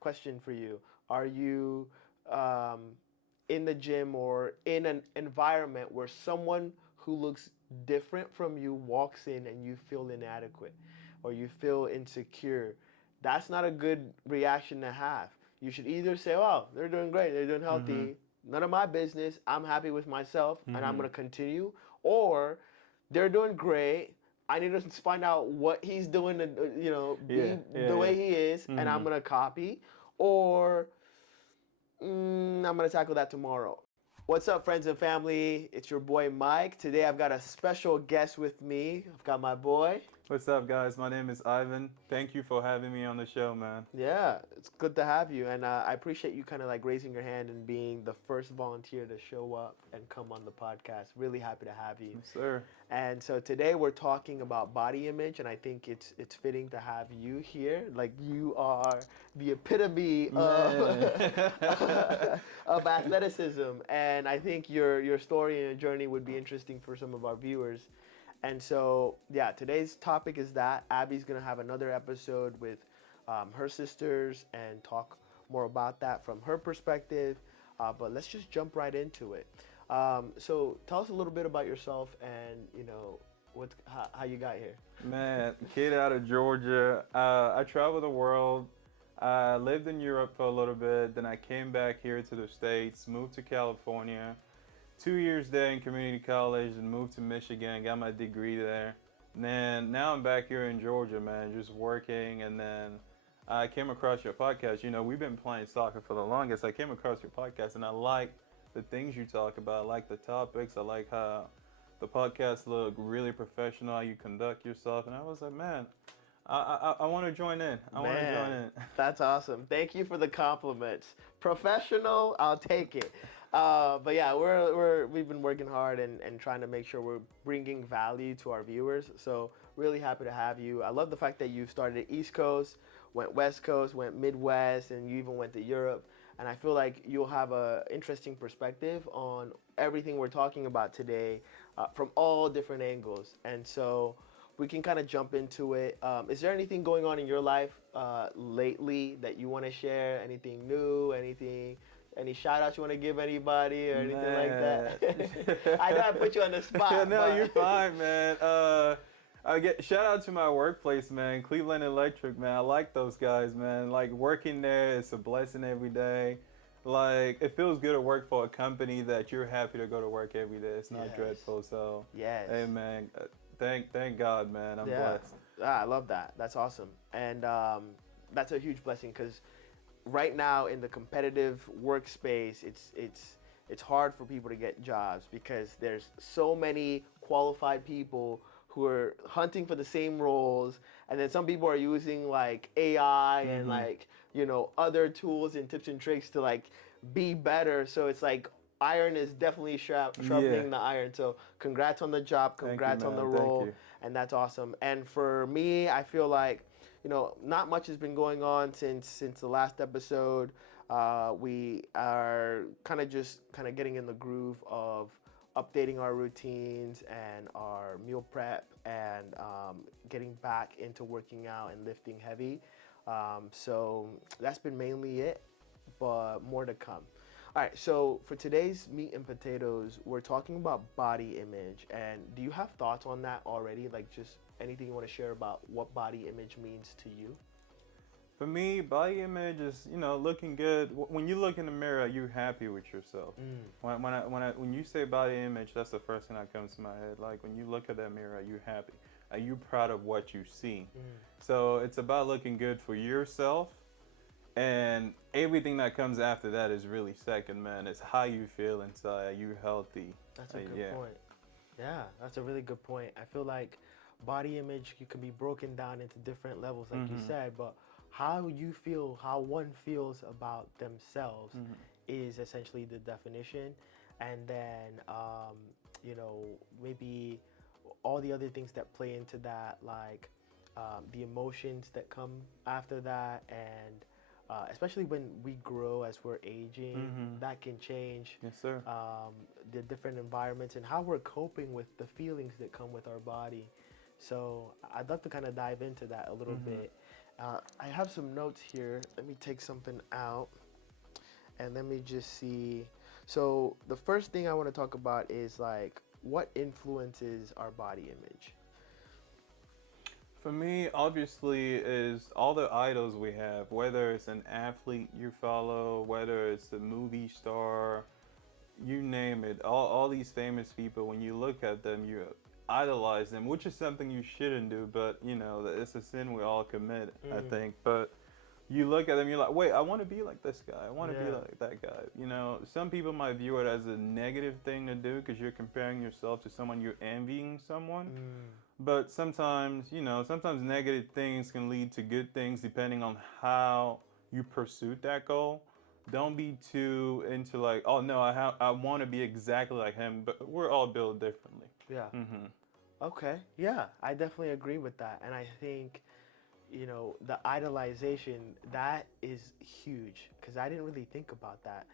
question for you. Are you in the gym or in an environment where someone who looks different from you walks in and you feel inadequate or you feel insecure? That's not a good reaction to have. You should either say, "Oh, they're doing great, they're doing healthy. None of my business. I'm happy with myself, and I'm gonna continue." Or they're doing great. I need to find out what he's doing to, be Yeah, the yeah, way he is, and I'm gonna copy. Or I'm gonna tackle that tomorrow. What's up, friends and family? It's your boy Mike. Today I've got a special guest with me. I've got my boy. What's up, guys? My name is Ivan. Thank you for having me on the show, man. Yeah, it's good to have you, and I appreciate you kind of like raising your hand and being the first volunteer to show up and come on the podcast. Really happy to have you. Yes, sir. And so today we're talking about body image, and I think it's fitting to have you here. Like you are the epitome of Man. of athleticism, and I think your story and your journey would be interesting for some of our viewers. And so, yeah, today's topic is that Abby's gonna have another episode with her sisters and talk more about that from her perspective. But let's just jump right into it. So, tell us a little bit about yourself and how you got here. Man, kid out of Georgia. I traveled the world. I lived in Europe for a little bit. Then I came back here to the States, moved to California. 2 years there in community college and moved to Michigan, got my degree there. And then now I'm back here in Georgia, man, just working. And then I came across your podcast. You know, we've been playing soccer for the longest. I came across your podcast and I like the things you talk about. I like the topics. I like how the podcast look really professional, how you conduct yourself. And I was like, man, I want to join in. I want to join Man, in. that's awesome. Thank you for the compliments. Professional, I'll take it. But yeah, we've been working hard and trying to make sure we're bringing value to our viewers. So really happy to have you. I love the fact that you started at East Coast, went West Coast, went Midwest, and you even went to Europe. And I feel like you'll have a interesting perspective on everything we're talking about today from all different angles. And so we can kind of jump into it. Is there anything going on in your life lately that you want to share? Anything new? Any shout outs you want to give anybody or anything like Man. that? I know I put you on the spot. No, but you're fine, man. I get shout out to my workplace, man. Cleveland Electric, man. I like those guys, man. Like working there, it's a blessing every day. Like it feels good to work for a company that you're happy to go to work every day. It's not Yes. dreadful. So, Yes. hey, man. Thank God, man. I'm Yeah, blessed. I love that. That's awesome, and that's a huge blessing because right now in the competitive workspace, it's hard for people to get jobs because there's so many qualified people who are hunting for the same roles, and then some people are using like AI and like other tools and tips and tricks to like be better. So it's like iron is definitely Yeah. sharpening the iron. So congrats on the job, Thank you, congrats on the man. Thank role, you. and that's awesome. And for me, I feel like not much has been going on since the last episode. We are kind of getting in the groove of updating our routines and our meal prep and getting back into working out and lifting heavy. So that's been mainly it, but more to come. All right, so for today's meat and potatoes, we're talking about body image. And do you have thoughts on that already? Like just anything you want to share about what body image means to you? For me, body image is, looking good. When you look in the mirror, you're happy with yourself. When you say body image, that's the first thing that comes to my head. Like when you look at that mirror, you're happy. Are you proud of what you see? So it's about looking good for yourself, and everything that comes after that is really second, man. It's how you feel inside. Are you healthy? That's a good Yeah. point. Yeah, that's a really good point. I feel like body image you can be broken down into different levels, like you said, but how you feel, how one feels about themselves is essentially the definition. And then, maybe all the other things that play into that, like the emotions that come after that, and especially when we grow as we're aging, that can change Yes, sir. the different environments and how we're coping with the feelings that come with our body. So I'd love to kind of dive into that a little bit. I have some notes here. Let me take something out and let me just see. So the first thing I want to talk about is like what influences our body image. For me, obviously, is all the idols we have, whether it's an athlete you follow, whether it's a movie star, you name it. All these famous people, when you look at them, you idolize them, which is something you shouldn't do, but you know, it's a sin we all commit, I think. But you look at them, you're like, wait, I want to be like this guy. I want to be Yeah. like that guy. You know, some people might view it as a negative thing to do because you're comparing yourself to someone, you're envying someone. But sometimes, you know, sometimes negative things can lead to good things depending on how you pursued that goal. Don't be too into like, oh no, I want to be exactly like him, but we're all built differently. Yeah. Mhm. Okay. Yeah, I definitely agree with that. And I think, the idolization, that is huge because I didn't really think about that.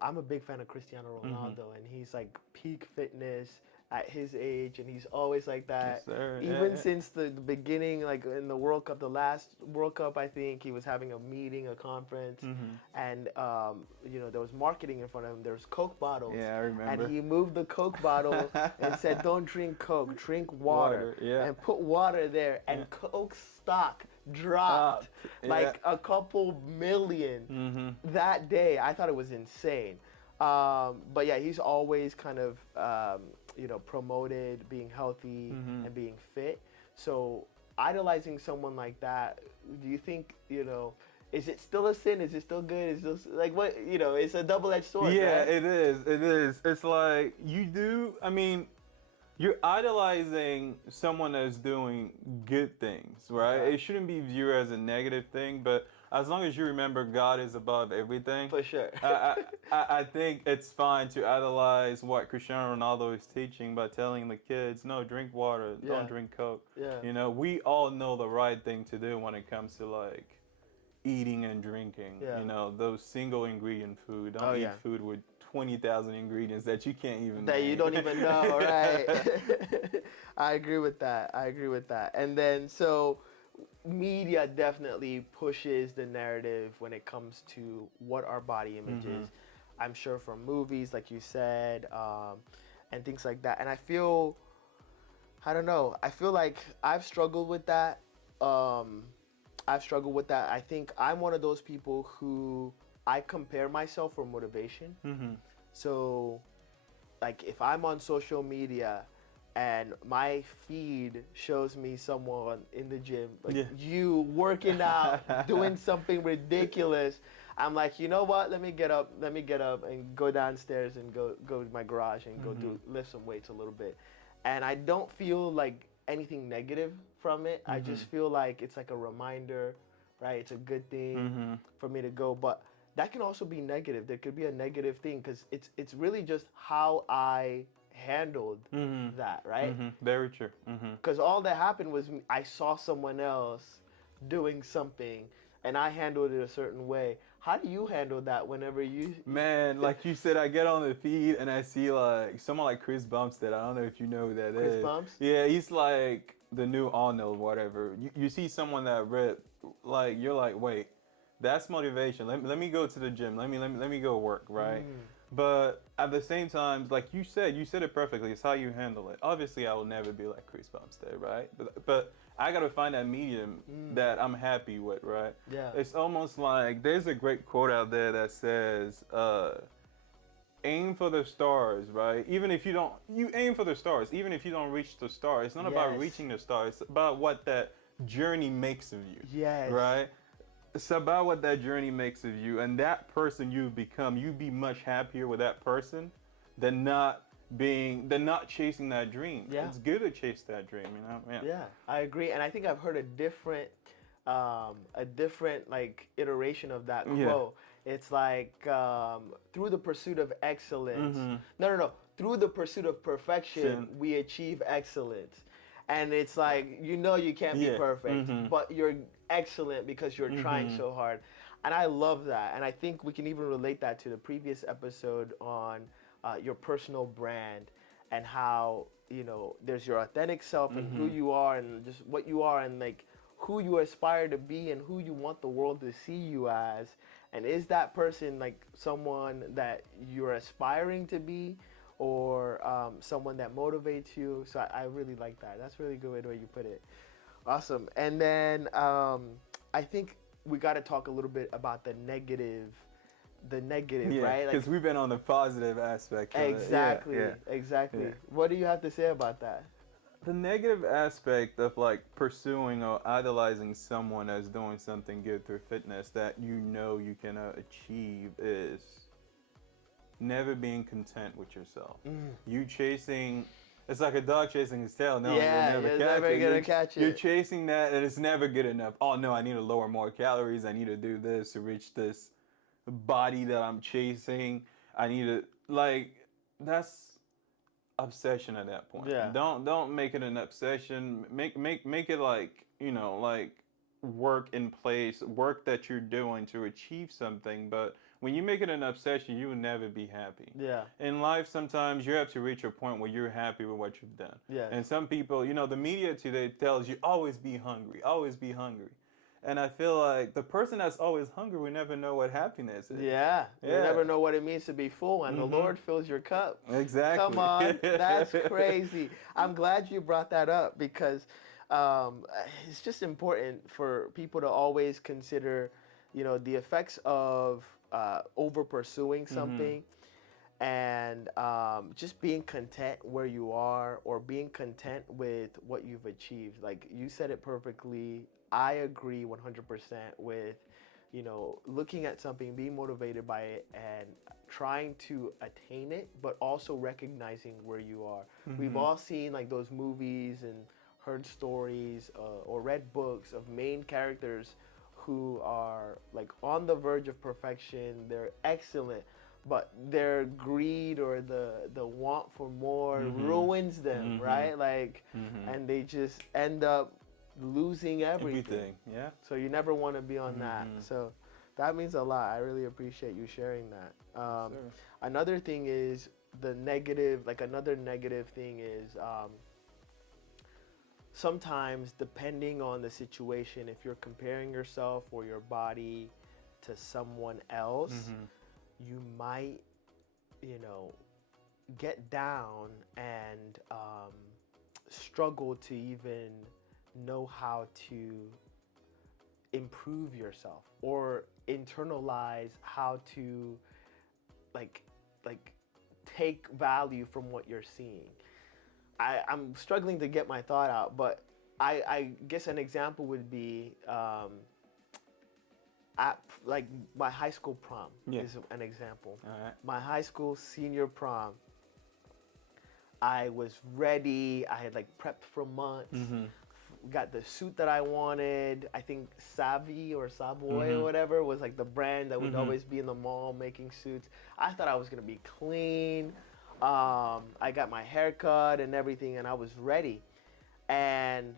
I'm a big fan of Cristiano Mhm. Ronaldo, and he's like peak fitness at his age, and he's always like Yes, that. sir. Yeah, Even yeah. since the beginning, like in the World Cup, the last World Cup, I think he was having a meeting, a conference, Mhm. and there was marketing in front of him. There was Coke bottles, Yeah, I and remember. he moved the Coke bottle and said, "Don't drink Coke, drink water," Water. Yeah. and put water there, Yeah. and Coke stock dropped Up. Yeah. like a couple million Mhm. that day. I thought it was insane. But yeah, he's always kind of promoted being healthy Mhm. and being fit. So idolizing someone like that, do you think is it still a sin? Is it still good? Is this like what It's a double-edged sword, Yeah, right? it is. It is. It's like you do. I mean, you're idolizing someone that's doing good things, right? Okay, It shouldn't be viewed as a negative thing, but as long as you remember God is above everything, for sure. I think it's fine to idolize what Cristiano Ronaldo is teaching by telling the kids, no, drink water, Yeah, don't drink Coke. yeah, You know, we all know the right thing to do when it comes to like eating and drinking. yeah. You know, those single ingredient food. Oh Don't eat yeah. food with 20,000 ingredients that you can't even That you name. don't even know, right? I agree with that. I agree with that. And then so media definitely pushes the narrative when it comes to what our body image Mhm. is. I'm sure from movies, like you said, and things like that. And I don't know. I feel like I've struggled with that. Um, I've struggled with that. I think I'm one of those people who I compare myself for motivation. Mhm. So like if I'm on social media and my feed shows me someone in the gym, like Yeah. you working out, doing something ridiculous, I'm like, you know what? Let me get up and go downstairs and go to my garage and go Mhm. do lift some weights a little bit. And I don't feel like anything negative from it. I just Mhm. feel like it's like a reminder, right? It's a good thing Mhm. for me to go, but that can also be negative. There could be a negative thing because it's really just how I handled Mhm. that, right? Mhm. Very true. Mhm. Because all that happened was I saw someone else doing something and I handled it a certain way. How do you handle that whenever you Man, like you said, I get on the feed and I see like someone like Chris Bumstead. I don't know if you know who that Chris is. Bumps? Yeah, he's like the new Arnold, whatever. You see someone that rip, like you're like, wait, that's motivation. Let me go to the gym. Let me go work, right? Mm, But at the same time, like you said it perfectly. It's how you handle it. Obviously, I will never be like Chris Bumstead, right? But I gotta find that medium mm, that I'm happy with, right? yeah. It's almost like there's a great quote out there that says, aim for the stars, right? Even if you don't, you aim for the stars. Even if you don't reach the star, it's not about Yes. reaching the star. It's about what that journey makes of you, Yes. right? It's about what that journey makes of you, and that person you become. You be much happier with that person than not chasing that dream. Yeah. It's good to chase that dream, you know? Yeah. Yeah, I agree, and I think I've heard a different like iteration of that Yeah. quote. It's like through the pursuit of excellence. Mm-hmm. No, no, no. Through the pursuit of perfection, Sin. we achieve excellence. And it's like you can't be Yeah. perfect, Mm-hmm. but you're excellent because you're trying Mm-hmm. so hard. And I love that, and I think we can even relate that to the previous episode on your personal brand and how there's your authentic self and who Mm-hmm. you are and just what you are and like who you aspire to be and who you want the world to see you as. And is that person like someone that you're aspiring to be, or someone that motivates you? So I really like that. That's a really good way you put it. Awesome. And then I think we got to talk a little bit about the negative, Yeah, right? Like, because we've been on the positive aspect of exactly, it. Yeah, exactly. yeah. What do you have to say about that? The negative aspect of like pursuing or idolizing someone as doing something good through fitness that you know you can achieve is never being content with yourself. You chasing, it's like a dog chasing his tail. No, Yeah, you'll never you're catch never it. gonna catch You're it. chasing that and it's never good enough. Oh no, I need to lower more calories. I need to do this to reach this body that I'm chasing. I need to, like, that's obsession at that point. Yeah. Don't make it an obsession. Make it like, like work in place, work that you're doing to achieve something. But when you make it an obsession, you will never be happy. Yeah. In life, sometimes you have to reach a point where you're happy with what you've done. Yes. And some people, the media today tells you always be hungry, always be hungry. And I feel like the person that's always hungry will never know what happiness is. Yeah. You Yeah. never know what it means to be full, and the Lord fills your cup. Exactly. Come on, that's crazy. I'm glad you brought that up because it's just important for people to always consider, the effects of over pursuing something, and just being content where you are, or being content with what you've achieved. Like you said it perfectly. I agree 100% with, looking at something, being motivated by it, and trying to attain it, but also recognizing where you are. We've all seen like those movies and heard stories or read books of main characters who are like on the verge of perfection. They're excellent, but their greed or the want for more ruins them, right? Like, and they just end up losing everything. Yeah. So you never want to be on that. So that means a lot. I really appreciate you sharing that. Another thing is the negative, like another negative thing is sometimes depending on the situation, if you're comparing yourself or your body to someone else, you might, get down and struggle to even know how to improve yourself or internalize how to like take value from what you're seeing. I'm struggling to get my thought out, but I guess an example would be at like my high school prom is an example. All right. My high school senior prom, I was ready. I had like prepped for months. Got the suit that I wanted. I think Savvy or Savoy or whatever was like the brand that would always be in the mall making suits. I thought I was gonna be clean. I got my hair cut and everything, and I was ready. And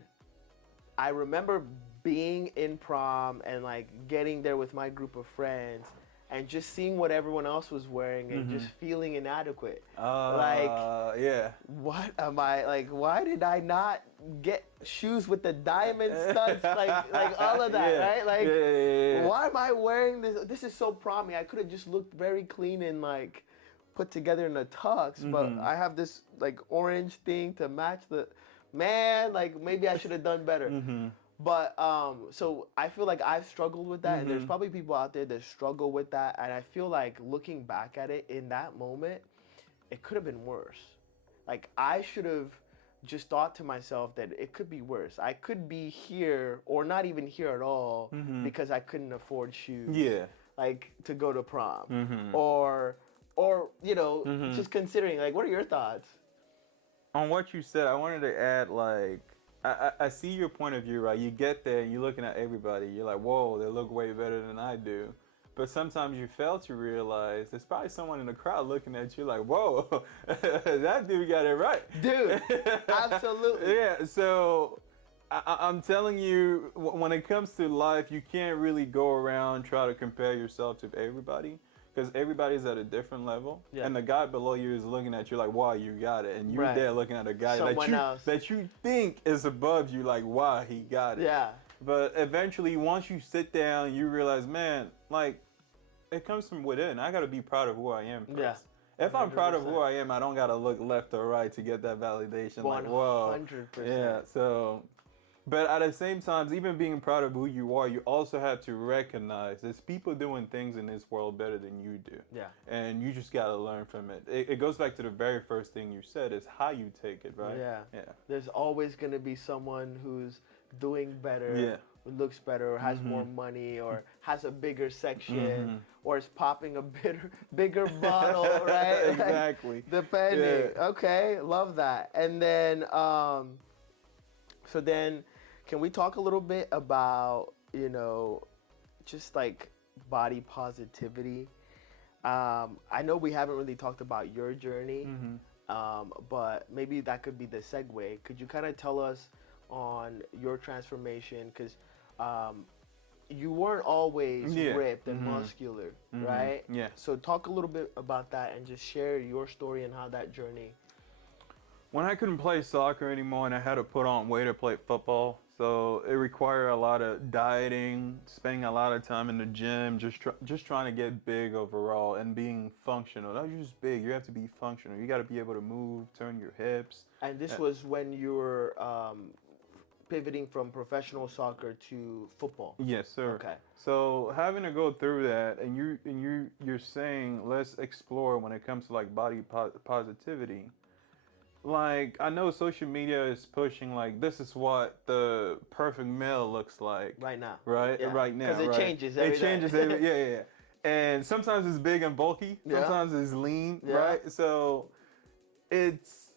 I remember being in prom and like getting there with my group of friends and just seeing what everyone else was wearing and just feeling inadequate. Yeah. What am I like? Why did I not get shoes with the diamond studs? like all of that, right? Like, why am I wearing this? This is so promy. I could have just looked very clean and like put together in a tux, but I have this like orange thing to match the man. Like maybe I should have done better. But so I feel like I've struggled with that, and there's probably people out there that struggle with that. And I feel like looking back at it in that moment, it could have been worse. Like I should have just thought to myself that it could be worse. I could be here or not even here at all because I couldn't afford shoes. Yeah. Like to go to prom, or just considering. Like, what are your thoughts? On what you said, I wanted to add, like, I see your point of view, right? You get there and you're looking at everybody. You're like, whoa, they look way better than I do. But sometimes you fail to realize there's probably someone in the crowd looking at you like, whoa, that dude got it right. Dude, absolutely. Yeah, so I'm telling you, when it comes to life, you can't really go around try to compare yourself to everybody. Because everybody's at a different level, and the guy below you is looking at you like, "Wow, you got it," and you're there looking at a guy that you think is above you, like, "Wow, he got it." Yeah. But eventually, once you sit down, you realize, man, like, it comes from within. I gotta be proud of who I am first. Yeah. If I'm proud of who 100%. I am, I don't gotta look left or right to get that validation. Like, whoa, 100%. yeah. So, but at the same time, even being proud of who you are, you also have to recognize there's people doing things in this world better than you do. Yeah. And you just gotta learn from it. It goes back to the very first thing you said is how you take it, right? Yeah. Yeah. There's always going to be someone who's doing better, Yeah. who looks better, or has more money, or has a bigger section, or is popping a bigger bottle, right? Like, Exactly. depending. Yeah. Okay, love that. And then, so then, can we talk a little bit about, just like body positivity? I know we haven't really talked about your journey, but maybe that could be the segue. Could you kind of tell us on your transformation? Because you weren't always Yeah. ripped and muscular, right? Yeah. So talk a little bit about that and just share your story and how that journey. When I couldn't play soccer anymore and I had to put on weight to play football, so it required a lot of dieting, spending a lot of time in the gym, just trying to get big overall and being functional. Not just big, you have to be functional. You got to be able to move, turn your hips. And this was when you were pivoting from professional soccer to football. Yes, sir. Okay. So having to go through that, and you're saying let's explore when it comes to like body positivity. Like, I know social media is pushing like this is what the perfect male looks like Right now. right Yeah. right now, 'Cause it right? changes every it changes day. every yeah. And sometimes it's big and bulky, Yeah. sometimes it's lean, Yeah. right? So it's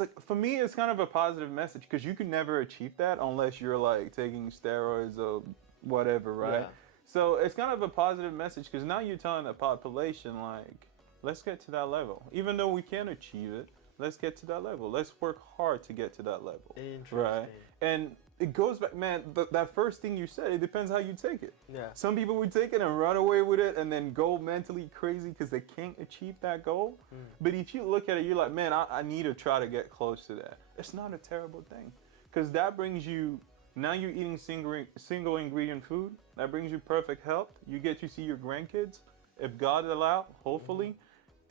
like for me it's kind of a positive message because you can never achieve that unless you're like taking steroids or whatever, right? Yeah. So it's kind of a positive message because now you're telling the population like, let's get to that level. Even though we can achieve it, let's get to that level. Let's work hard to get to that level. Interesting. Right? And it goes back, man, that first thing you said, it depends how you take it. Yeah. Some people would take it and run away with it and then go mentally crazy because they can't achieve that goal. But if you look at it, you're like, man, I need to try to get close to that. It's not a terrible thing because that brings you, now you're eating single ingredient food. That brings you perfect health. You get to see your grandkids, if God allow, hopefully.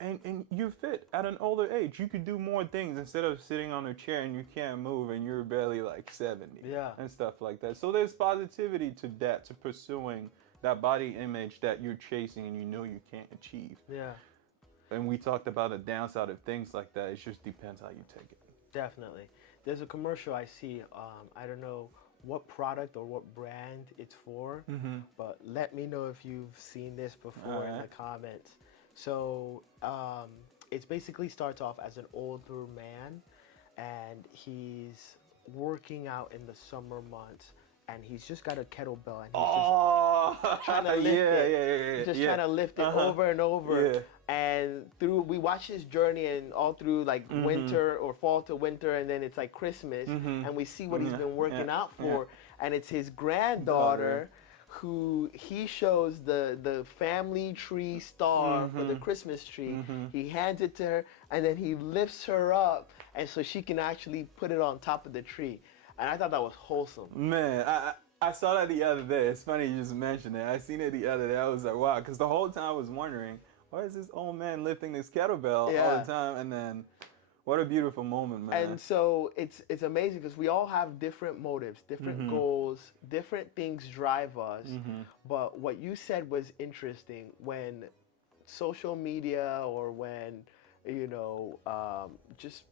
And you're fit at an older age. You could do more things instead of sitting on a chair and you can't move and you're barely like 70 Yeah. and stuff like that. So there's positivity to that, to pursuing that body image that you're chasing and you know you can't achieve. Yeah. And we talked about the downside of things like that. It just depends how you take it. Definitely. There's a commercial I see. I don't know what product or what brand it's for, but let me know if you've seen this before in the Alright. comments. So it basically starts off as an older man, and he's working out in the summer months, and he's just got a kettlebell, and he's just trying to lift it. Just trying to lift it over and over. Yeah. And we watch his journey, and all through like winter or fall to winter, and then it's like Christmas, and we see what he's been working out for. And it's his granddaughter who he shows the family tree star for the Christmas tree. He hands it to her, and then he lifts her up, and so she can actually put it on top of the tree. And I thought that was wholesome. Man, I saw that the other day. It's funny you just mentioned it. I seen it the other day. I was like, wow, because the whole time I was wondering, why is this old man lifting this kettlebell all Yeah. the time? And then, what a beautiful moment, man. And so it's amazing because we all have different motives, different goals, different things drive us. But what you said was interesting. When social media or when, just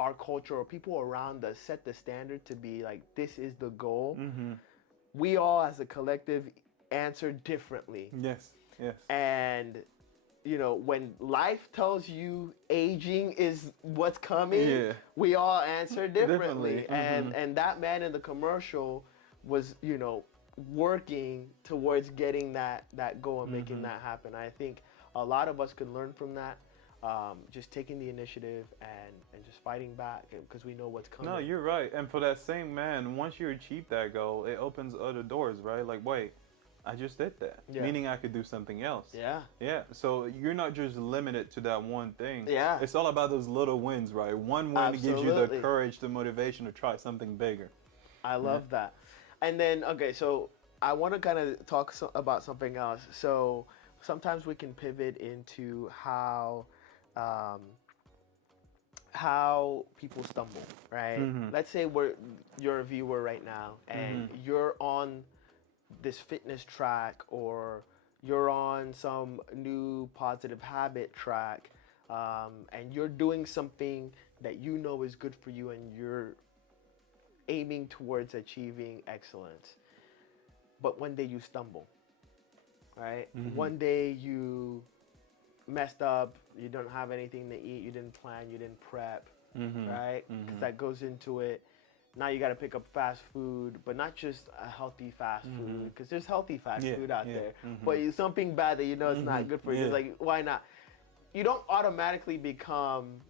our culture or people around us set the standard to be like, this is the goal, we all as a collective answer differently. Yes, yes. And when life tells you aging is what's coming, Yeah. we all answer differently. Differently. And that man in the commercial was, working towards getting that goal and making that happen. I think a lot of us could learn from that, just taking the initiative and just fighting back because we know what's coming. No, you're right. And for that same man, once you achieve that goal, it opens other doors, right? Like, wait, I just did that. Yeah. Meaning I could do something else. Yeah. Yeah. So you're not just limited to that one thing. Yeah. It's all about those little wins, right? One win gives you the Absolutely. courage, the motivation to try something bigger. I love that. And then, okay, so I want to kind of talk about something else. So sometimes we can pivot into um, how people stumble, right? Mhm. Let's say you're a viewer right now and Mhm. you're on this fitness track or you're on some new positive habit track, and you're doing something that you know is good for you and you're aiming towards achieving excellence. But one day you stumble, right? Mhm. One day you messed up, you don't have anything to eat, you didn't plan, you didn't prep, Mhm. right? Because Mhm. that goes into it. Now you got to pick up fast food, but not just a healthy fast Mhm. food, because there's healthy fast Yeah. food out Yeah. there, but Mhm. it's something bad that you know it's not Mhm. good for you. It's Yeah. like, why not? You don't automatically become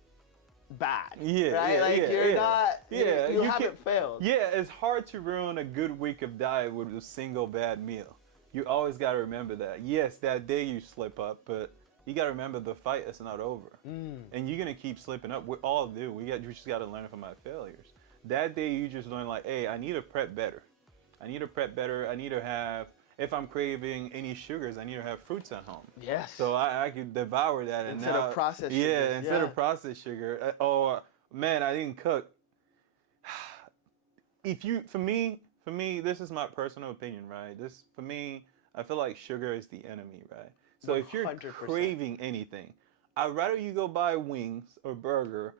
bad, Yeah, right? yeah, Like yeah, you're yeah, not, yeah. you You can. haven't failed. Yeah, it's hard to ruin a good week of diet with a single bad meal. You always got to remember that. Yes, that day you slip up, but you got to remember the fight is not over, Mm. and you're gonna keep slipping up. We all do. We just got to learn from our failures. That day you just learn like, hey, I need to prep better. I need to prep better. I need to have. If I'm craving any sugars, I need to have fruits at home. Yes. So I could devour that, and Instead of now, processed sugars, yeah, instead yeah. of processed sugar. Oh man, I didn't cook. If you, for me, this is my personal opinion, right? This, for me, I feel like sugar is the enemy, right? So if you're 100%. craving anything, I'd rather you go buy wings or burger,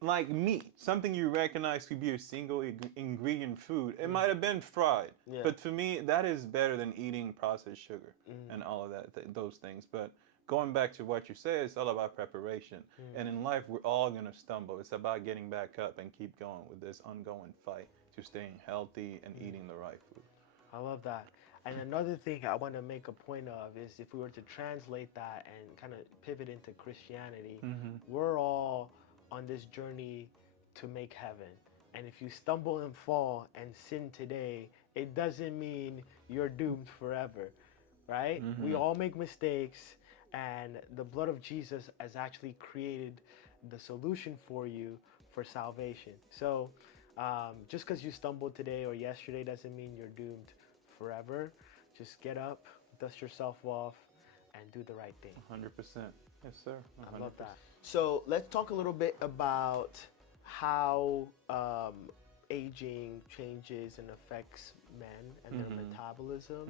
like meat, something you recognize could be a single ingredient food. It might have been fried, Yeah. but for me, that is better than eating processed sugar Mm. and all of that, those things. But going back to what you said, it's all about preparation. And in life, we're all gonna stumble. It's about getting back up and keep going with this ongoing fight to staying healthy and eating the right food. I love that. And another thing I want to make a point of is if we were to translate that and kind of pivot into Christianity, Mm-hmm. we're all on this journey to make heaven. And if you stumble and fall and sin today, it doesn't mean you're doomed forever, right? We Mm-hmm. all make mistakes, and the blood of Jesus has actually created the solution for you for salvation. So, just because you stumbled today or yesterday doesn't mean you're doomed forever. Just get up, dust yourself off, and do the right thing. 100%. Yes, sir. I love 100%. that. So let's talk a little bit about how aging changes and affects men and their metabolism.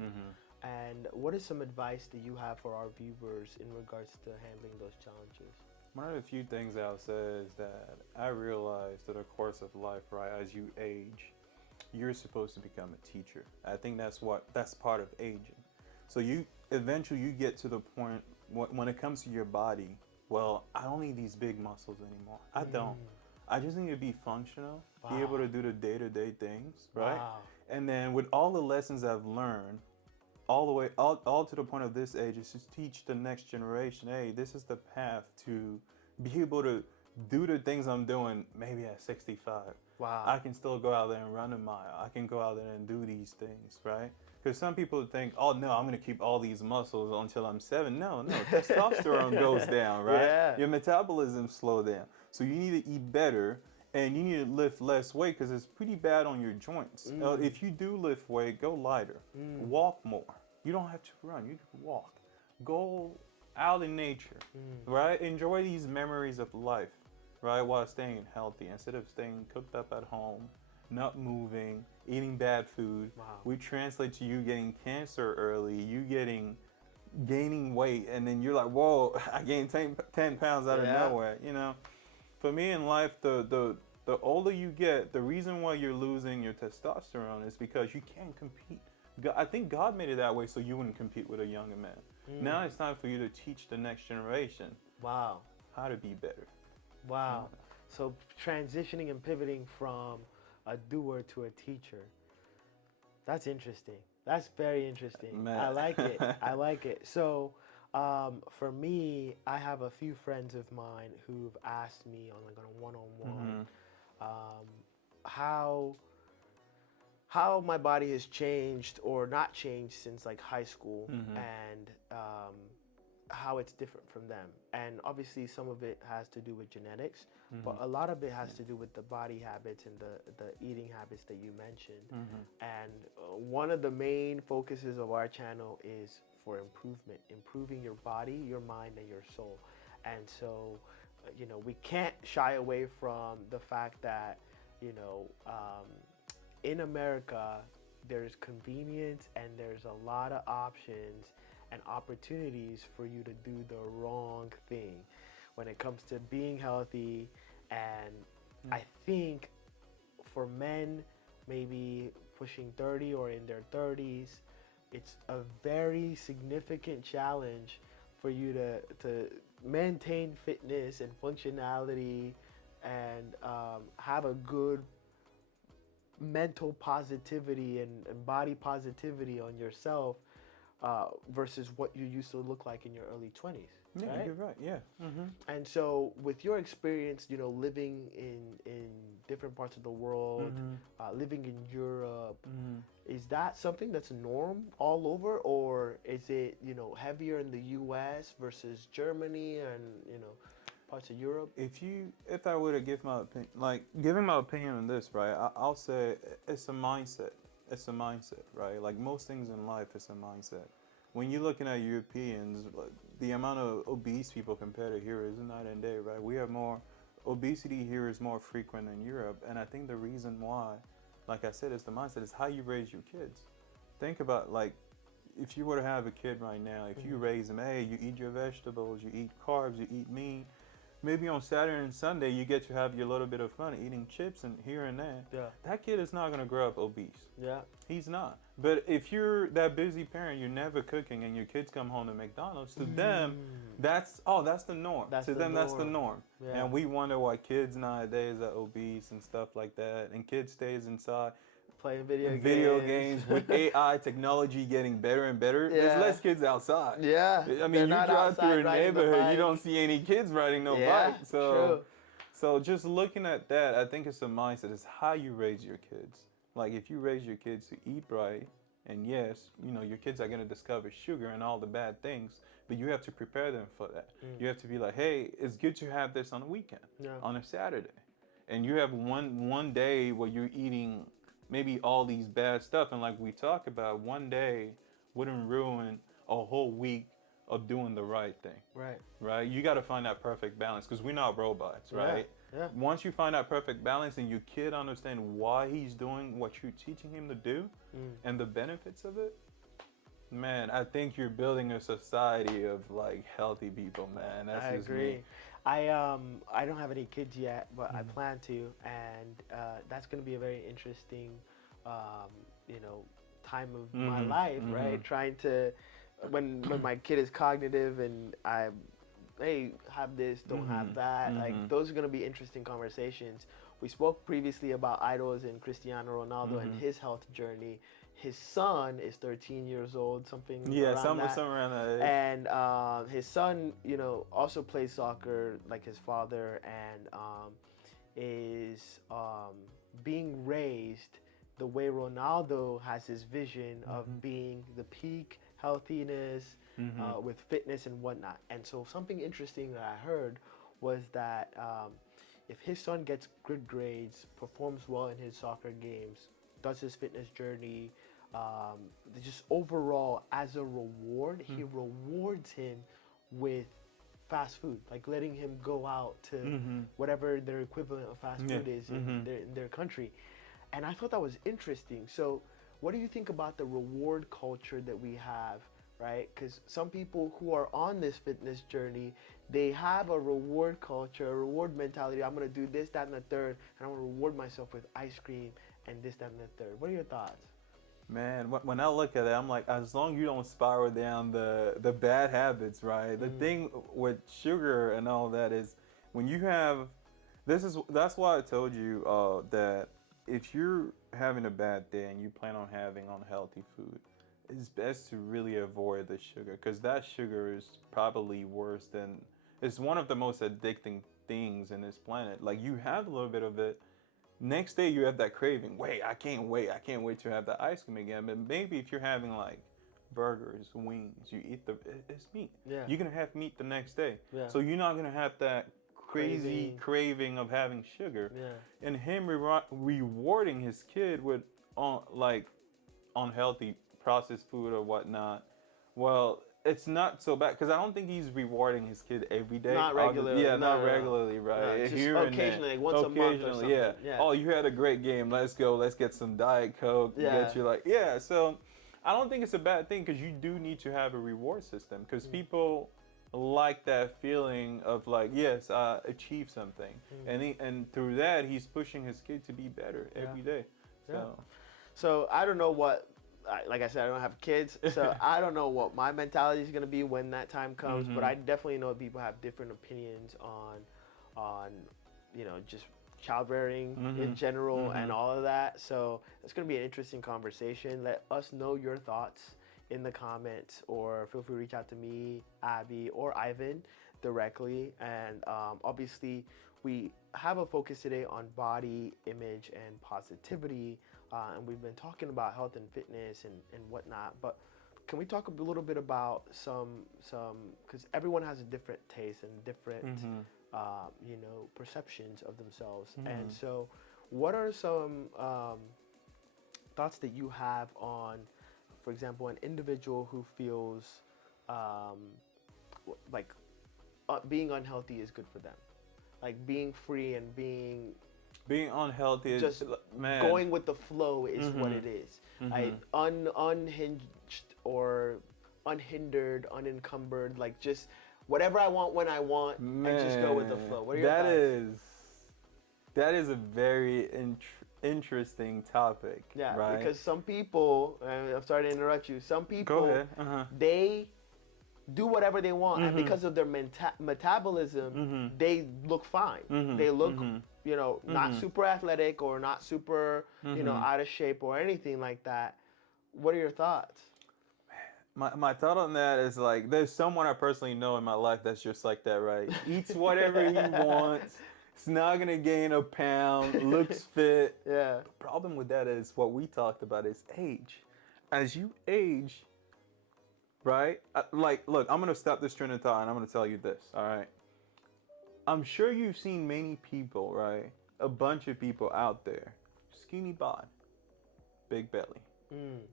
And what is some advice that you have for our viewers in regards to handling those challenges? One of the few things I'll say is that I realized that the course of life, right, as you age, you're supposed to become a teacher. I think that's part of aging. So you eventually you get to the point when it comes to your body. Well, I don't need these big muscles anymore. I don't. I just need to be functional, be able to Wow. do the day-to-day things, right? Wow. And then with all the lessons I've learned, all the way all to the point of this age is to teach the next generation, hey, this is the path to be able to do the things I'm doing maybe at 65. Wow. I can still go out there and run a mile. I can go out there and do these things, right? Because some people think, oh no, I'm gonna keep all these muscles until I'm 7. No, no, testosterone goes down, right? Yeah. Your metabolism slow down. So you need to eat better and you need to lift less weight because it's pretty bad on your joints. If you do lift weight, go lighter. Walk more. You don't have to run. You can walk. Go out in nature, right? Enjoy these memories of life, right? While staying healthy instead of staying cooped up at home, not moving, eating bad food. Wow. We translate to you getting cancer early, you gaining weight, and then you're like, whoa, I gained 10 pounds out of Yeah. nowhere, you know? For me in life, the older you get, the reason why you're losing your testosterone is because you can't compete. I think God made it that way so you wouldn't compete with a younger man. Now it's time for you to teach the next generation Wow. how to be better. Wow. So transitioning and pivoting from a doer to a teacher. That's interesting. That's very interesting. Man. I like it. I like it. So, for me, I have a few friends of mine who've asked me on like on a one-on-one, um, how my body has changed or not changed since like high school, and how it's different from them. And obviously, some of it has to do with genetics, but Mm-hmm. a lot of it has to do with the body habits and the eating habits that you mentioned. Mm-hmm. And one of the main focuses of our channel is for improvement, improving your body, your mind, and your soul. And so, we can't shy away from the fact that, in America, there's convenience and there's a lot of options and opportunities for you to do the wrong thing when it comes to being healthy. And I think for men, maybe pushing 30 or in their 30s, it's a very significant challenge for you to maintain fitness and functionality and have a good mental positivity and body positivity on yourself versus what you used to look like in your early 20s. Yeah, Right? you're right. Yeah. Mm-hmm. And so, with your experience, living in different parts of the world, Mm-hmm. living in Europe, Mm-hmm. is that something that's norm all over, or is it heavier in the U.S. versus Germany and parts of Europe? If I were to give my opinion, like giving my opinion on this, right? I'll say it's a mindset. It's a mindset, right? Like most things in life, it's a mindset. When you're looking at Europeans, like, the amount of obese people compared to here is night and day, right? We have more obesity here is more frequent in Europe, and I think the reason why, like I said, is the mindset. Is how you raise your kids. Think about like if you were to have a kid right now, if you raise them, hey, you eat your vegetables, you eat carbs, you eat meat. Maybe on Saturday and Sunday you get to have your little bit of fun eating chips and here and there. Yeah. That kid is not gonna grow up obese. Yeah. He's not. But if you're that busy parent, you're never cooking, and your kids come home to McDonald's, to them, that's the norm. That's to the them, that's the norm. norm. Yeah. And we wonder why kids nowadays are obese and stuff like that. And kids stays inside. Playing video Video games. games with AI technology getting better and better. There's Yeah. less kids outside. Yeah. I They're mean, you not drive through outside a riding the neighborhood, you bike. don't see any kids riding no Yeah, bike. So, true. so just looking at that, I think it's a mindset. It's how you raise your kids. Like if you raise your kids to eat right, and yes, your kids are gonna discover sugar and all the bad things, but you have to prepare them for that. You have to be like, hey, it's good to have this on a weekend, Yeah. on a Saturday, and you have one day where you're eating maybe all these bad stuff, and like we talk about, one day wouldn't ruin a whole week of doing the right thing. Right. Right? You got to find that perfect balance because we're not robots, right? Yeah. Once you find that perfect balance and your kid understand why he's doing what you're teaching him to do and the benefits of it, man, I think you're building a society of like healthy people, man. That's I just agree. me. I don't have any kids yet, but I plan to, and that's going to be a very interesting, time of my life, right? Trying to, when my kid is cognitive and hey, have this, don't have that. Like those are going to be interesting conversations. We spoke previously about idols and Cristiano Ronaldo and his health journey. His son is 13 years old, something Yeah, around that. somewhere around that age. And his son, also plays soccer like his father, and is being raised the way Ronaldo has his vision of being the peak healthiness with fitness and whatnot. And so something interesting that I heard was that if his son gets good grades, performs well in his soccer games, does his fitness journey, just overall as a reward, he rewards him with fast food, like letting him go out to whatever their equivalent of fast food is in their country. And I thought that was interesting. So what do you think about the reward culture that we have, right? Because some people who are on this fitness journey, they have a reward culture, a reward mentality. I'm going to do this, that, and the third, and I'm going to reward myself with ice cream and this, that, and the third. What are your thoughts? Man, when I look at it, I'm like, as long as you don't spiral down the bad habits, right? The thing with sugar and all that is when you have, that's why I told you that if you're having a bad day and you plan on having unhealthy food, it's best to really avoid the sugar because that sugar is probably worse than, it's one of the most addicting things in this planet. Like you have a little bit of it. Next day you have that craving. I can't wait to have the ice cream again. But maybe if you're having like burgers, wings, you eat it's meat. Yeah. You're gonna have meat the next day. Yeah. So you're not gonna have that crazy craving of having sugar. Yeah. And him rewarding his kid with like unhealthy processed food or whatnot. Well, it's not so bad because I don't think he's rewarding his kid every day. Not regularly. Yeah, No, not no, no. regularly, right? No, just Here and there. occasionally, like once a month or something. Yeah. Yeah. Oh, you had a great game. Let's go. Let's get some Diet Coke. Yeah. Get you like, yeah. So I don't think it's a bad thing because you do need to have a reward system because people like that feeling of like, yes, I achieved something, and through that he's pushing his kid to be better every day. So. So I don't know what, like I said, I don't have kids, so I don't know what my mentality is gonna be when that time comes. But I definitely know people have different opinions on, just childbearing in general and all of that. So it's gonna be an interesting conversation. Let us know your thoughts in the comments, or feel free to reach out to me, Abby, or Ivan directly. And obviously, we have a focus today on body image and positivity. And we've been talking about health and fitness and whatnot, but can we talk a little bit about some, because everyone has a different taste and different, perceptions of themselves. And so what are some thoughts that you have on, for example, an individual who feels like being unhealthy is good for them? Like being free and being unhealthy is just going with the flow is what it is. Like unhinged or unhindered, unencumbered, like just whatever I want when I want, and just go with the flow. What are your thoughts? That is a very interesting topic. Yeah, right? Because some people, I'm sorry to interrupt you. Some people, go ahead. They do whatever they want, and because of their metabolism, they look fine. They look, not super athletic or not super, out of shape or anything like that. What are your thoughts? My thought on that is like, there's someone I personally know in my life that's just like that, right? Eats whatever he wants. It's not gonna gain a pound. Looks fit. Yeah. The problem with that is what we talked about is age. As you age, right? Look, I'm gonna stop this train of thought and I'm gonna tell you this. All right. I'm sure you've seen many people, right? A bunch of people out there, skinny bod, big belly.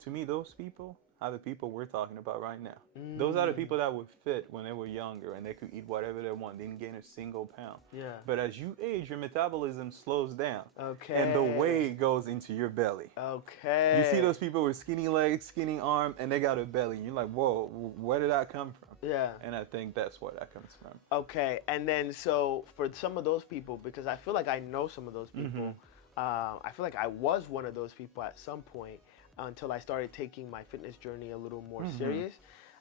To me, those people are the people we're talking about right now. Those are the people that were fit when they were younger and they could eat whatever they want. They didn't gain a single pound. Yeah. But as you age, your metabolism slows down. Okay. And the weight goes into your belly. Okay. You see those people with skinny legs, skinny arm, and they got a belly. And you're like, whoa, where did that come from? Yeah. And I think that's where that comes from. Okay. And then so for some of those people, because I feel like I know some of those people, I feel like I was one of those people at some point, until I started taking my fitness journey a little more serious.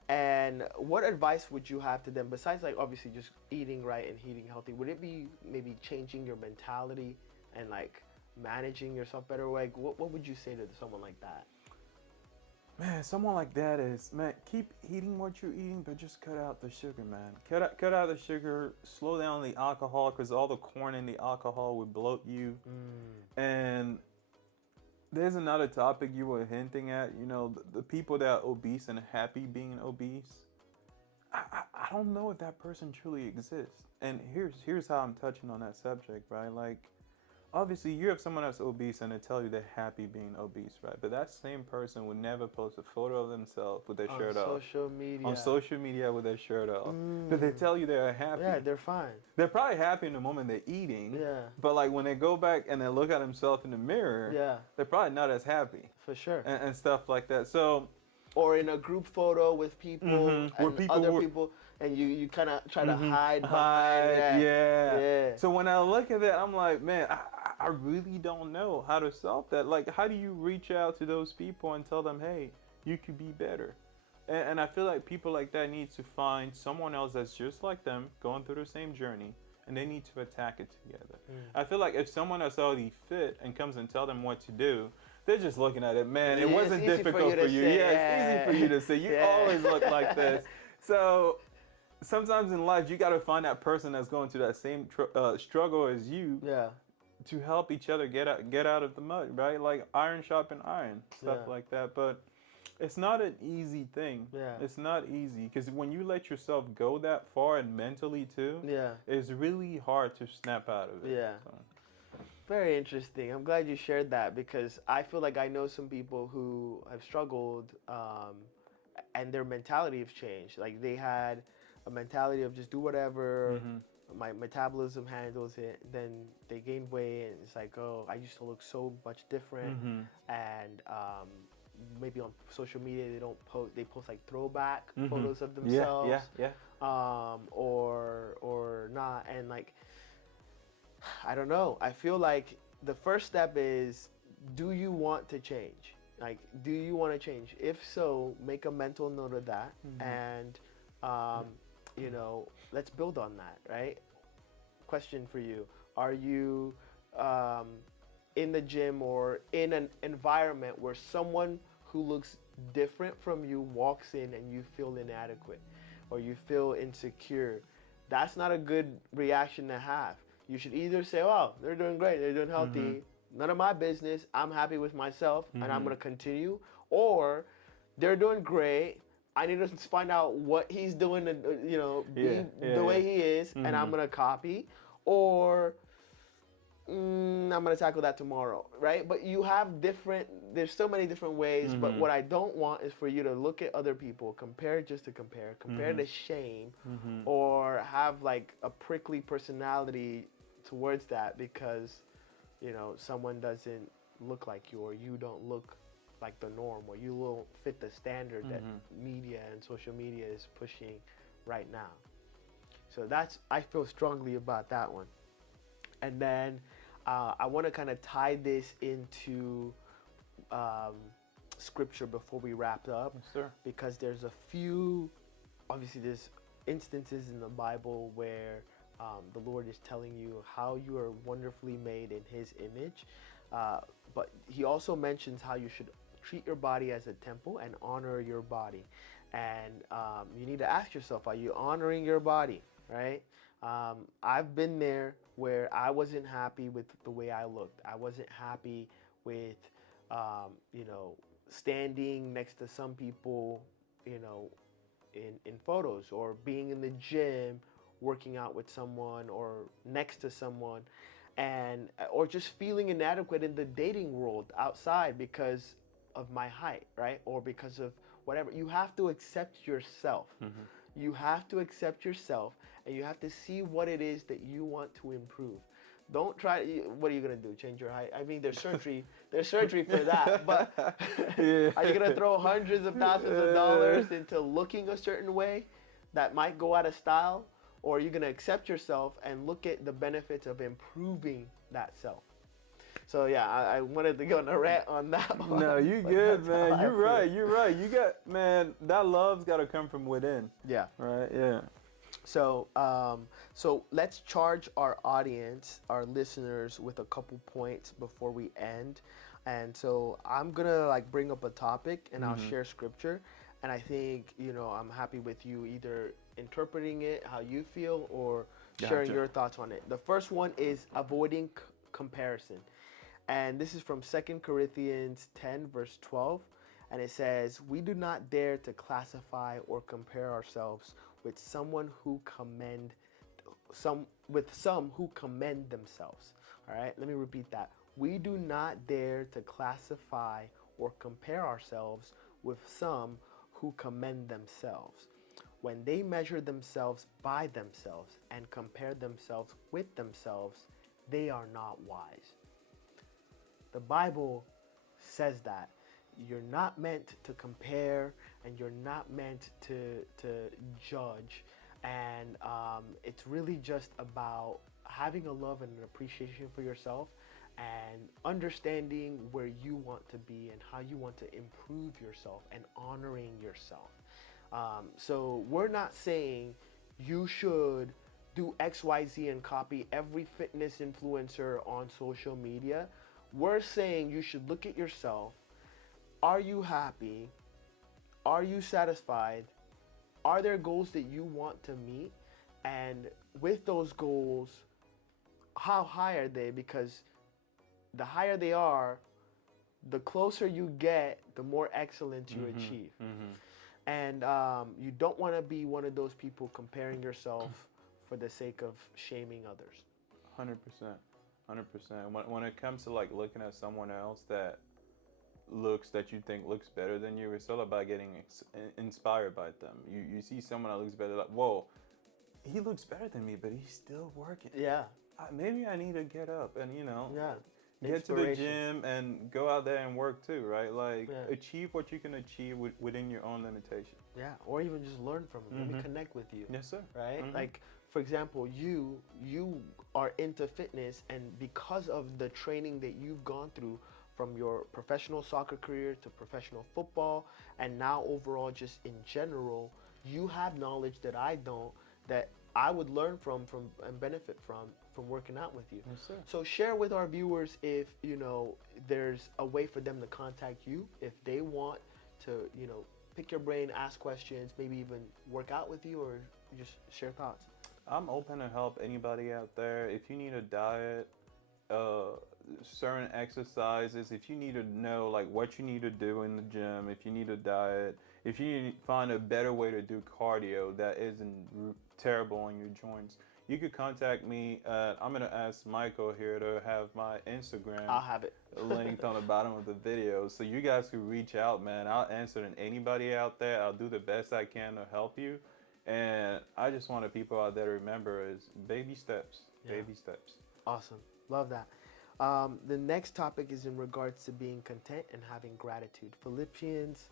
And what advice would you have to them, besides like obviously just eating right and eating healthy? Would it be maybe changing your mentality and like managing yourself better? Like what would you say to someone like that? Man, someone like that is, man, keep eating what you're eating, but just cut out the sugar, man. Cut out the sugar, slow down the alcohol, because all the corn in the alcohol would bloat you. And there's another topic you were hinting at, the people that are obese and happy being obese. I don't know if that person truly exists. And here's how I'm touching on that subject, right? Like, obviously you have someone that's obese and they tell you they're happy being obese, right? But that same person would never post a photo of themselves with their shirt off. On social media with their shirt off. But they tell you they're happy. Yeah, they're fine. They're probably happy in the moment they're eating. Yeah. But like when they go back and they look at themselves in the mirror, they're probably not as happy. For sure. And stuff like that. So, or in a group photo with people and other people, and you kind of try to hide behind that. Yeah. So when I look at that, I'm like, man, I really don't know how to solve that. Like, how do you reach out to those people and tell them, hey, you could be better? And I feel like people like that need to find someone else that's just like them, going through the same journey, and they need to attack it together. I feel like if someone that's already fit and comes and tell them what to do, they're just looking at it, man, it wasn't difficult for you. Yeah, it's easy for you to say. You always look like this. So sometimes in life, you got to find that person that's going through that same struggle as you. Yeah. To help each other get out of the mud, right? Like iron sharpen iron, stuff like that. But It's not an easy thing. Yeah. It's not easy because when you let yourself go that far and mentally too, Yeah. it's really hard to snap out of it. Yeah. So, Very interesting. I'm glad you shared that because I feel like I know some people who have struggled, and their mentality has changed. Like they had a mentality of just do whatever, hmm my metabolism handles it. Then they gained weight, and it's like, oh, I used to look so much different. hmm And maybe on social media they don't post. They post like throwback hmm photos of Yeah, themselves, yeah, yeah. or not. And like I don't know. I feel like the first step is, do you want to change? Like, do you want to change? If so, make a mental note of that, and um, let's build on that, right? Question for you: are you um, in the gym or in an environment where someone who looks different from you walks in and you feel inadequate or you feel insecure? That's not a good reaction to have. You should either say, "Oh, they're doing great, they're doing hmm healthy, none of my business, I'm happy with myself and I'm hmm gonna continue," or they're doing great, I need to find out what he's doing to, Yeah, be the yeah, way yeah. he is, and I'm hmm gonna copy, or I'm gonna tackle that tomorrow, right? But you have different. There's so many different ways. But hmm what I don't want is for you to look at other people, compare just to compare hmm to shame, hmm or have like a prickly personality towards that because someone doesn't look like you, or you don't look like the norm, or you don't fit the standard that hmm media and social media is pushing right now. So I feel strongly about that one. And then I want to kind of tie this into um, scripture before we wrap up, Yes, sir. because there's a few, obviously, there's instances in the Bible where the Lord is telling you how you are wonderfully made in His image. But He also mentions how you should treat your body as a temple and honor your body. And you need to ask yourself, are you honoring your body, right? I've been there where I wasn't happy with the way I looked. I wasn't happy with, um, you know, standing next to some people, you know, in photos, or being in the gym, working out with someone or next to someone, and or just feeling inadequate in the dating world outside because of my height, right? Or because of whatever. You have to accept yourself. hmm You have to accept yourself, and you have to see what it is that you want to improve. Don't try. What are you gonna do? Change your height? I mean, there's surgery. There's surgery for that. But Yeah. are you gonna throw hundreds of thousands of dollars into looking a certain way that might go out of style, or are you gonna accept yourself and look at the benefits of improving that self? So yeah, I wanted to go on a rant on that one. No, you but good, that's how man. I You're feel. right. You're right. You got, man, that love's got to come from within, Yeah. right? Yeah. So let's charge our audience, our listeners, with a couple points before we end. And so I'm gonna like bring up a topic, and I'll hmm share scripture. And I think I'm happy with you either interpreting it how you feel or sharing Gotcha. your thoughts on it. The first one is avoiding comparison, and this is from 2 Corinthians 10 verse 12, and it says, "We do not dare to classify or compare ourselves with someone who commend some who commend themselves." All right, let me repeat that. We do not dare to classify or compare ourselves with some who commend themselves. When they measure themselves by themselves and compare themselves with themselves, they are not wise. The Bible says that you're not meant to compare, and you're not meant to judge, and it's really just about having a love and an appreciation for yourself, and understanding where you want to be and how you want to improve yourself, and honoring yourself. So we're not saying you should do XYZ and copy every fitness influencer on social media. We're saying you should look at yourself. Are you happy? Are you satisfied? Are there goals that you want to meet? And with those goals, how high are they? Because the higher they are, the closer you get, the more excellence you achieve. And you don't want to be one of those people comparing yourself for the sake of shaming others. 100%. 100%. When it comes to like looking at someone else that you think looks better than you, it's all about getting inspired by them. You see someone that looks better, like, whoa, he looks better than me, but he's still working. Yeah. Maybe I need to get up and Yeah. get to the gym and go out there and work too, right? Like achieve what you can achieve within your own limitation. Yeah, or even just learn from them. Let me connect with you. Yes, sir. Right? Like, for example, you are into fitness, and because of the training that you've gone through from your professional soccer career to professional football, and now overall just in general, you have knowledge that I don't, that I would learn from and benefit from working out with you. Yes, sir. So share with our viewers if, there's a way for them to contact you if they want to, pick your brain, ask questions, maybe even work out with you, or just share thoughts. I'm open to help anybody out there. If you need a diet, certain exercises, if you need to know like what you need to do in the gym, if you need a diet, if you need to find a better way to do cardio that isn't terrible on your joints, you could contact me. I'm going to ask Michael here to have my Instagram. I'll have it linked on the bottom of the video. So you guys can reach out, man. I'll answer to anybody out there. I'll do the best I can to help you. And I just want the people out there to remember is baby steps, baby steps. Awesome. Love that. The next topic is in regards to being content and having gratitude. Philippians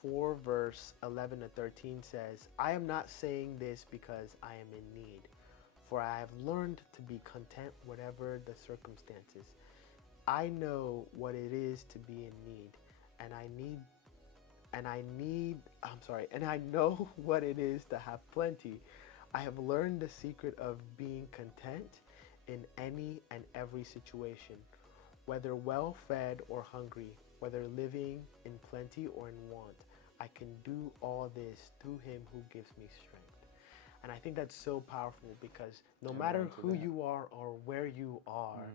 4 verse 11 to 13 says, I am not saying this because I am in need, for I have learned to be content whatever the circumstances. I know what it is to be in need, and I know what it is to have plenty. I have learned the secret of being content in any and every situation, whether well fed or hungry, whether living in plenty or in want. I can do all this through him who gives me strength. And I think that's so powerful because no matter who you are or where you are,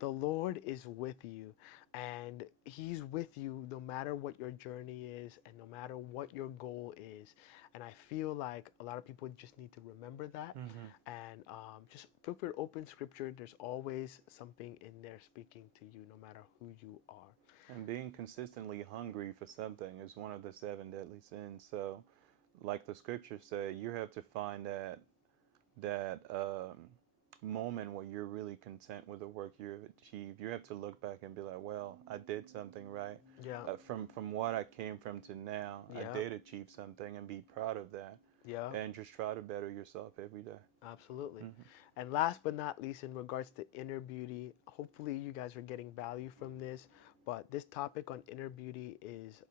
the Lord is with you, and he's with you no matter what your journey is and no matter what your goal is. And I feel like a lot of people just need to remember that, and just feel free to open scripture. There's always something in there speaking to you no matter who you are. And being consistently hungry for something is one of the 7 deadly sins. So like the scriptures say, you have to find that moment where you're really content with the work you've achieved. You have to look back and be like, well, I did something right. Yeah. From what I came from to now, I did achieve something, and be proud of that. Yeah. And just try to better yourself every day. Absolutely. And last but not least, in regards to inner beauty, hopefully you guys are getting value from this. But this topic on inner beauty is,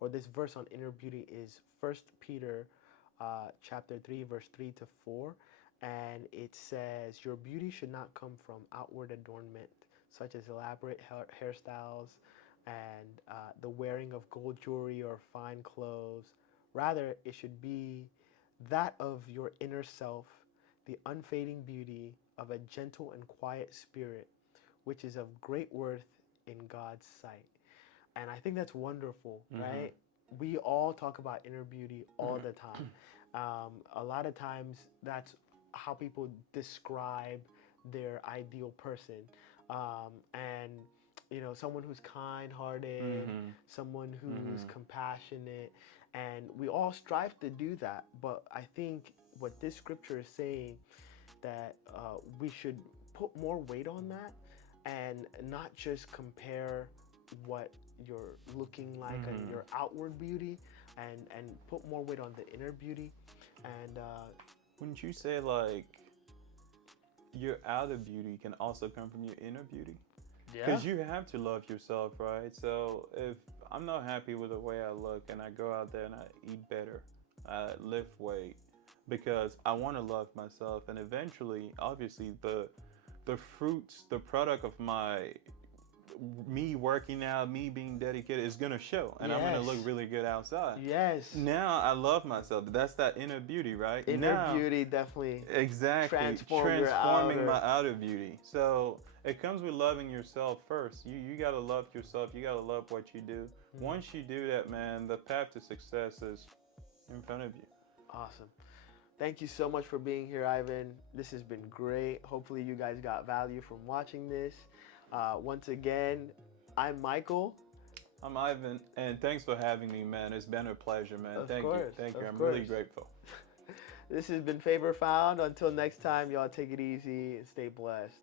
or this verse on inner beauty is 1 Peter chapter 3, verse 3 to 4. And it says, your beauty should not come from outward adornment, such as elaborate hairstyles and the wearing of gold jewelry or fine clothes. Rather, it should be that of your inner self, the unfading beauty of a gentle and quiet spirit, which is of great worth in God's sight. And I think that's wonderful, right? We all talk about inner beauty all the time. A lot of times that's how people describe their ideal person. And, someone who's kind-hearted, someone who's compassionate, and we all strive to do that. But I think what this scripture is saying, that we should put more weight on that and not just compare what you're looking like and your outward beauty, and put more weight on the inner beauty. And wouldn't you say like your outer beauty can also come from your inner beauty? Because you have to love yourself, right? So if I'm not happy with the way I look and I go out there and I eat better, I lift weight because I want to love myself, and eventually, obviously, the fruits, the product of me working out, me being dedicated is gonna show, and I'm gonna look really good outside. Yes. Now I love myself. That's that inner beauty, right? Inner beauty definitely. Exactly. Transforming my outer beauty. So it comes with loving yourself first. You gotta love yourself. You gotta love what you do. Once you do that, man, the path to success is in front of you. Awesome. Thank you so much for being here, Ivan. This has been great. Hopefully you guys got value from watching this. Once again, I'm Michael. I'm Ivan, and thanks for having me, man. It's been a pleasure, man. Of Thank course, you. Thank you. of I'm really course. grateful. This has been Favor Found. Until next time, y'all take it easy and stay blessed.